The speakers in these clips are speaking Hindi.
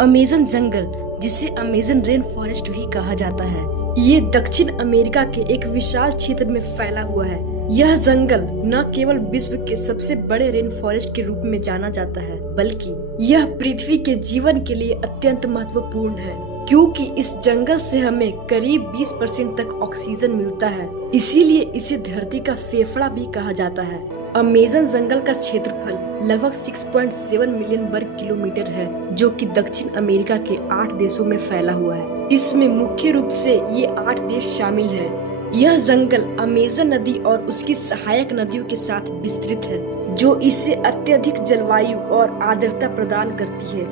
अमेज़न जंगल, जिसे अमेज़न रेन फॉरेस्ट भी कहा जाता है, ये दक्षिण अमेरिका के एक विशाल क्षेत्र में फैला हुआ है। यह जंगल न केवल विश्व के सबसे बड़े रेन फॉरेस्ट के रूप में जाना जाता है, बल्कि यह पृथ्वी के जीवन के लिए अत्यंत महत्वपूर्ण है, क्योंकि इस जंगल से हमें करीब 20% तक ऑक्सीजन मिलता है। इसीलिए इसे धरती का फेफड़ा भी कहा जाता है। अमेज़न जंगल का क्षेत्रफल लगभग 6.7 मिलियन वर्ग किलोमीटर है, जो कि दक्षिण अमेरिका के 8 देशों में फैला हुआ है। इसमें मुख्य रूप से ये 8 देश शामिल हैं। यह जंगल अमेज़न नदी और उसकी सहायक नदियों के साथ विस्तृत है, जो इसे अत्यधिक जलवायु और आर्द्रता प्रदान करती है।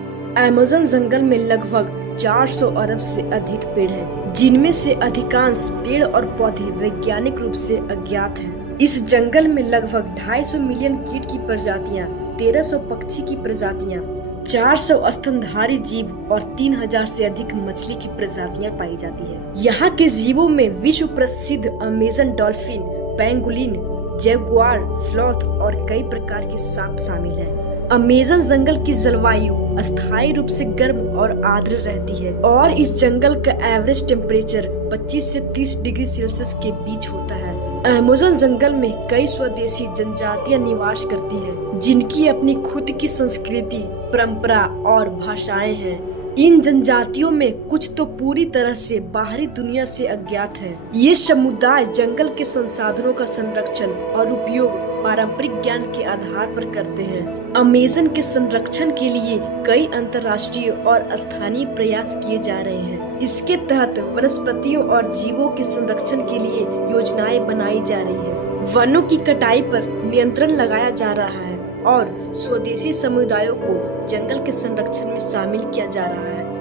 अमेज़न जंगल में लगभग 400 अरब से अधिक पेड़ हैं, जिनमें से अधिकांश पेड़ और पौधे वैज्ञानिक रूप से अज्ञात हैं। इस जंगल में लगभग 250 मिलियन कीट की प्रजातियां, 1300 पक्षी की प्रजातियां, 400 स्तनधारी जीव और 3000 से अधिक मछली की प्रजातियां पाई जाती है। यहाँ के जीवों में विश्व प्रसिद्ध Amazon dolphin, pangolin, Jaguar, sloth और कई प्रकार के सांप शामिल हैं। अमेज़न जंगल की जलवायु अस्थायी रूप से गर्म और आर्द्र रहती है और इस जंगल का एवरेज टेम्परेचर 25 से 30 डिग्री सेल्सियस के बीच होता है। अमेज़न जंगल में कई स्वदेशी जनजातियां निवास करती हैं, जिनकी अपनी खुद की संस्कृति, परंपरा और भाषाएं हैं। इन जनजातियों में कुछ तो पूरी तरह से बाहरी दुनिया से अज्ञात है। ये समुदाय जंगल के संसाधनों का संरक्षण और उपयोग पारंपरिक ज्ञान के आधार पर करते हैं। अमेज़न के संरक्षण के लिए कई अंतर्राष्ट्रीय और स्थानीय प्रयास किए जा रहे हैं। इसके तहत वनस्पतियों और जीवों के संरक्षण के लिए योजनाएं बनाई जा रही है। वनों की कटाई पर नियंत्रण लगाया जा रहा है और स्वदेशी समुदायों को जंगल के संरक्षण में शामिल किया जा रहा है।